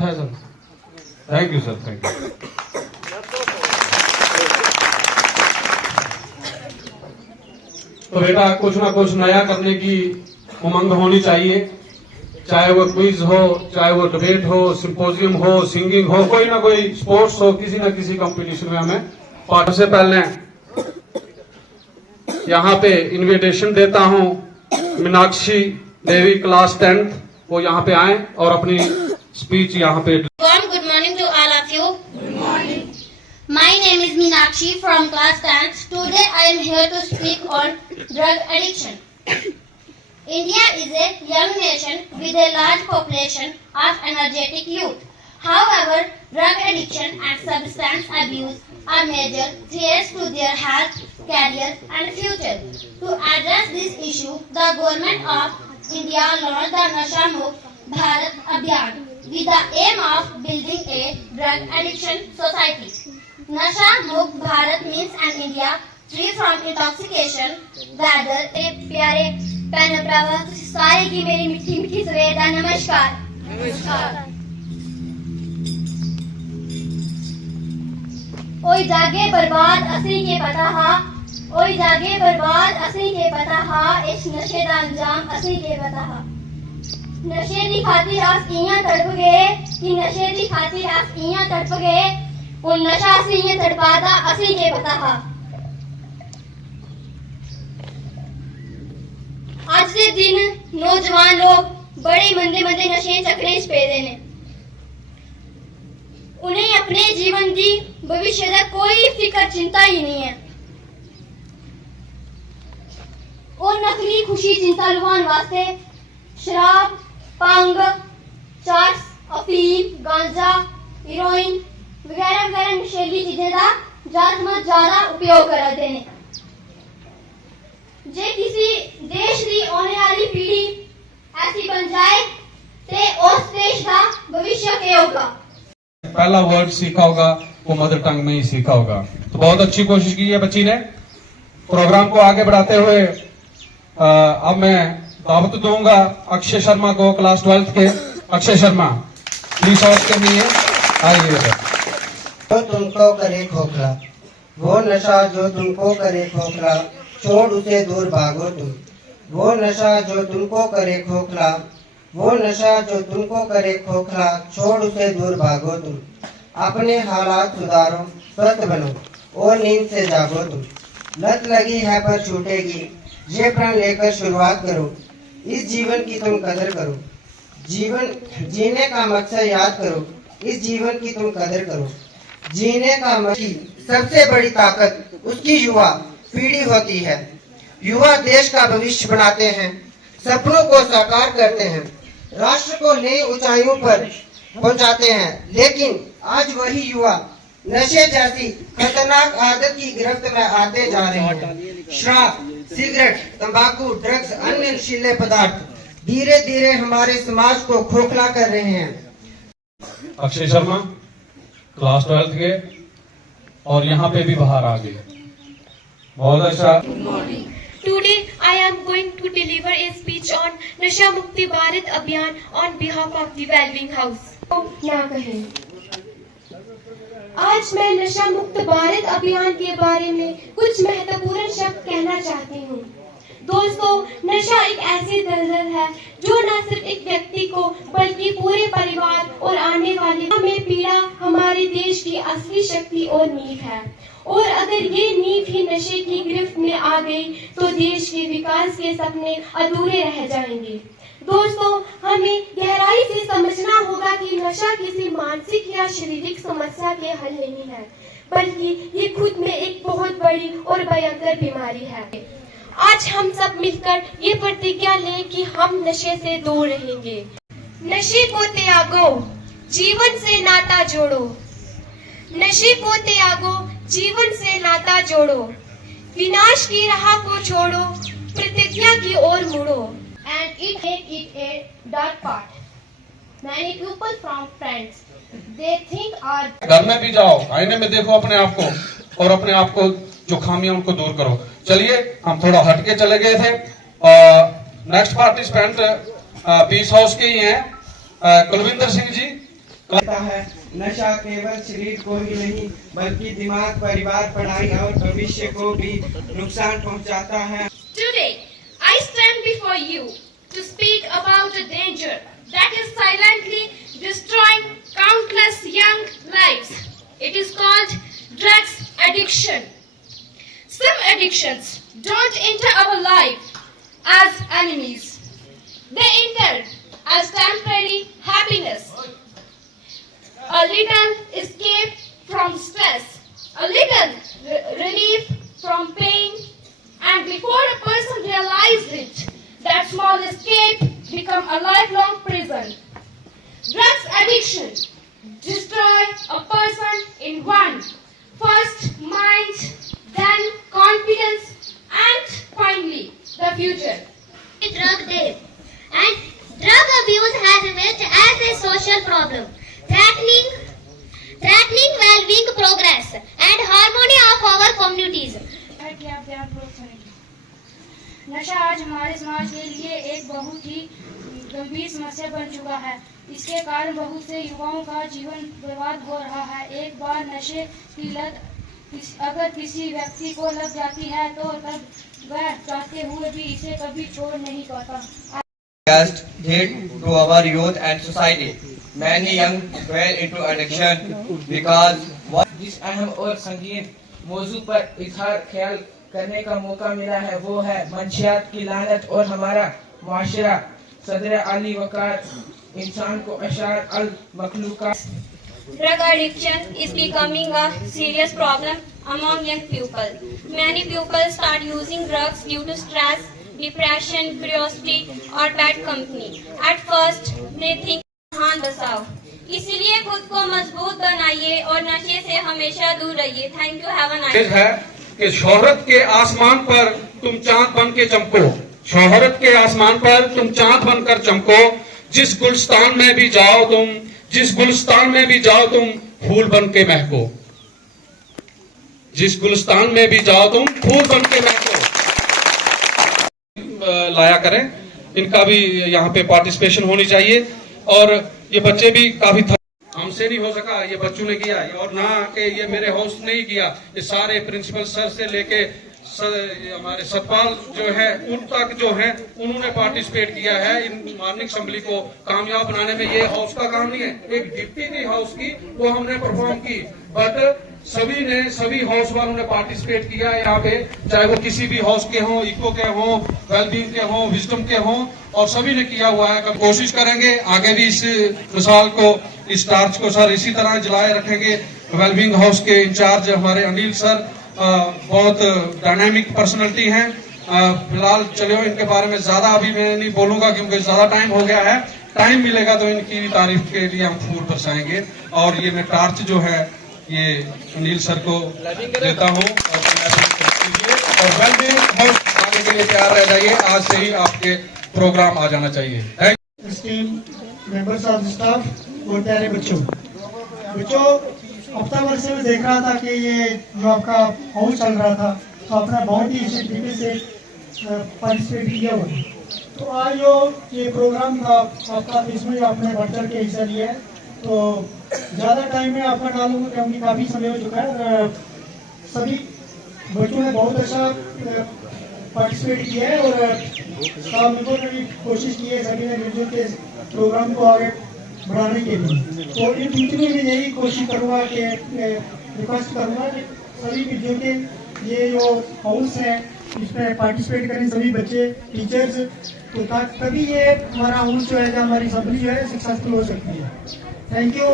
है sir. Thank you sir, thank you. तो बेटा कुछ ना कुछ नया करने की उमंग होनी चाहिए, चाहे वो क्विज हो, चाहे वो डिबेट हो, सिंपोजियम हो, सिंगिंग हो, कोई ना कोई स्पोर्ट्स हो, किसी ना किसी कंपटीशन में हमें पार्ट। से पहले यहाँ पे इनविटेशन देता हूँ मीनाक्षी देवी क्लास 10th, वो यहाँ पे आए और अपनी स्पीच यहाँ पे। Good morning to all of you. Good morning. My name is Meenakshi from class 10th. Today I am here to speak on drug addiction. India is a young nation with a large population of energetic youth. However, drug addiction and substance abuse are major threats to their health, career and future. To address this issue, the government of India launched the Nasha Mukt Bharat Abhiyan with the aim of building a drug addiction society. Nasha Mukt Bharat means an India free from intoxication. Whether a प्यारे बहनों भरावों सारे की मेरी मिठी मिठी सवेर दा नमस्कार। नमस्कार। ओए जागे बर्बाद असली के पता हा, ओए जागे बर्बाद असली के पता हा, इस नशे दा अंजाम असली के पता हा। नशे दी खातिर अस इयां तड़प गए कि नशे दी खातिर अस इयां तड़प गए, और नशा असली इयां तड़पादा असली के पता हा। आज के दिन नौजवान लोग बड़े मंदे मंदे नशे चक्रे च पेदे ने। उन्हें अपने जीवन की भविष्य का कोई फिक्र चिंता ही नहीं है। और नकली खुशी चिंता लुभाने वास्ते शराब, भंग, चरस, अफीम, गांजा, हीरोइन वगैरह वगैरह नशीली चीजें का ज्यादा उपयोग करते हैं। जे किसी देश की आने वाली पीढ़ी ऐसी बन जाए तो उस देश का भविष्य क्या होगा? पहला वर्ड सीखा होगा वो मदर टंग में ही सीखा होगा। तो बहुत अच्छी कोशिश की है बच्ची ने। प्रोग्राम को आगे बढ़ाते हुए अब मैं दावत दूंगा अक्षय शर्मा को, क्लास 12th के अक्षय शर्मा, प्लीज हाउस के लिए आइए। जो तुमको करे खोखला, वो नशा जो तुमको करे खोखला, छोड़ उसे दूर भागो तुम। वो नशा जो तुमको करे खोखला, वो नशा जो तुमको करे खोखला, छोड़ उसे दूर भागो तुम। अपने हालात सुधारो, स्वस्थ बनो और नींद से जागो तुम। लत लगी है पर छूटेगी, ये प्रण लेकर शुरुआत करो। इस जीवन की तुम कदर करो, जीवन जीने का मकसद याद करो। इस जीवन की तुम कदर करो, जीने का मकसद। सबसे बड़ी ताकत उसकी युवा पीढ़ी होती है। युवा देश का भविष्य बनाते हैं, सपनों को साकार करते हैं, राष्ट्र को नई ऊंचाइयों पर पहुंचाते हैं। लेकिन आज वही युवा नशे जैसी खतरनाक आदत की गिरफ्त में आते जा रहे हैं। शराब, सिगरेट, तंबाकू, ड्रग्स, अन्य नशीले पदार्थ धीरे धीरे हमारे समाज को खोखला कर रहे हैं। अक्षय शर्मा क्लास 12th के और यहाँ पे भी बाहर आ गए। बहुत अच्छा। Today I am going to deliver a speech on Nasha Mukti Bharat Abhiyan on behalf of the Wellbeing House. क्या कहें? आज मैं नशा मुक्त भारत अभियान के बारे में कुछ महत्वपूर्ण शब्द कहना चाहती हूँ। दोस्तों, नशा एक ऐसी दलदल है जो न सिर्फ एक व्यक्ति को बल्कि पूरे परिवार और आने वाले में पीड़ा हमारे देश की असली शक्ति और नींव है। और अगर ये नींव ही नशे की गिरफ्त में आ गई तो देश के विकास के सपने अधूरे रह जाएंगे। दोस्तों, हमें गहराई से समझना होगा कि नशा किसी मानसिक या शारीरिक समस्या के हल नहीं है, बल्कि ये खुद में एक बहुत बड़ी और भयंकर बीमारी है। आज हम सब मिलकर ये प्रतिज्ञा लें कि हम नशे से दूर रहेंगे। नशे को त्यागो, जीवन से नाता जोड़ो। नशे को त्यागो, जीवन से नाता जोड़ो। विनाश की राह को छोड़ो, प्रतिज्ञा की ओर मुड़ो। And it make it a dark part. Many people from friends, they think are घर में भी जाओ, आईने में देखो अपने आप को और अपने आप को जो खामियां उनको दूर करो। चलिए, हम थोड़ा हट के चले गए थे। नेक्स्ट पार्टिसिपेंट पीस हाउस के ही हैं, कुलविंदर सिंह जी। कहता है नशा केवल शरीर को ही नहीं बल्कि दिमाग, परिवार, पढ़ाई और भविष्य को भी नुकसान पहुंचाता है। Today, I stand before you to speak about a danger that is silently destroying countless young lives. It is called drugs addiction. Some addictions don't enter our life as enemies. They enter as temporary happiness. A little escape from stress, a little relief from pain, and before a person realizes it, that small escape becomes a lifelong prison. Drugs addiction destroy a person in one. First mind, then confidence, and finally the future. Drug day. And drug abuse has emerged as a social problem, threatening well-being, progress, and harmony of our communities. नशा आज हमारे समाज के लिए एक बहुत ही गंभीर समस्या बन चुका है। इसके कारण बहुत से युवाओं का जीवन बर्बाद हो रहा है। एक बार नशे की लत अगर किसी व्यक्ति को लग जाती है तो तब वह चाहते हुए भी इसे कभी छोड़ नहीं पाता। To our youth and society, many young fell into addiction because जिस अहम और संगीन मौजू पर इजहार ख्याल करने का मौका मिला है वो है मंशियात की लानत और हमारा माशरा। सदर आली वकार इंसान को अशार अल मखलूका। Drug addiction is becoming a serious problem among young people. Many people start using drugs due to stress, depression, curiosity or bad company. At first, they think हाँ बसाओ। इसलिए खुद को मजबूत बनाइए और नशे से हमेशा दूर रहिए। Thank you, have a nice day. है कि शोहरत के आसमान पर तुम चांद बन के चमको, शोहरत के आसमान पर तुम चांद बनकर चमको। जिस गुलस्तान में भी जाओ तुम, जिस गुलस्तान में भी जाओ तुम फूल बन के महको, जिस गुलस्तान में भी जाओ तुम फूल बन के महको। लाया करें, इनका भी यहाँ पे पार्टिसिपेशन होनी चाहिए। और ये बच्चे भी काफी हमसे नहीं हो सका, ये बच्चों ने किया, और ना कि ये मेरे होस्ट नहीं किया, ये सारे प्रिंसिपल सर से लेके हमारे सतपाल जो है उन तक जो है उन्होंने पार्टिसिपेट किया है इन मॉर्निंग असेंबली को कामयाब बनाने में। ये हाउस का काम नहीं है, एक डिप्टी थी हाउस की, वो हमने परफॉर्म की, बट सभी हाउस वालों ने पार्टिसिपेट किया यहाँ पे, चाहे वो किसी भी हाउस के हों, इको के हों, वेलबींग के हों, विजडम के हों, और सभी ने किया हुआ है। कोशिश करेंगे आगे भी इस मिसाल को, इस टार्च को सर इसी तरह जलाए रखेंगे। वेलबींग हाउस के इंचार्ज हमारे अनिल सर बहुत डायनामिक पर्सनैलिटी हैं। फिलहाल चलिए इनके बारे में ज्यादा अभी मैं नहीं बोलूंगा क्योंकि ज्यादा टाइम हो गया है। टाइम मिलेगा तो इनकी भी तारीफ के लिए हम फूल बरसाएंगे। और ये मैं टार्च जो है ये अनिल सर को देता हूँ और वेलबींग हाउस आगे के लिए तैयार रह जाइए। आज से ही आपके प्रोग्राम आ जाना चाहिए। मेंबर्स ऑफ स्टाफ और प्यारे बच्चों, हफ्ता भर से मैं देख रहा था कि ये जो आपका हाउस चल रहा था तो आपने बहुत ही अच्छे तरीके से पार्टिसिपेट किया हुआ। तो आज जो ये प्रोग्राम था आपका, इसमें आपने बढ़ चढ़ के हिस्सा लिया है, तो ज़्यादा टाइम में आपका डालूंगा क्योंकि काफ़ी समय हो चुका है। सभी बच्चों ने बहुत अच्छा पार्टिसिपेट किया है और स्टाफ मेंबर ने भी कोशिश की है सभी ने मिलजुल के प्रोग्राम को आगे बढ़ाने के लिए। तो इन फ्यूचर में भी यही कोशिश करूँगा कि रिक्वेस्ट करूँगा कि सभी मिलजुल के ये जो हाउस है इसमें पार्टिसिपेट करें सभी बच्चे, टीचर्स, तो तभी ये हमारा हाउस जो है, हमारी असेंबली जो है सक्सेसफुल हो सकती है। Thank you.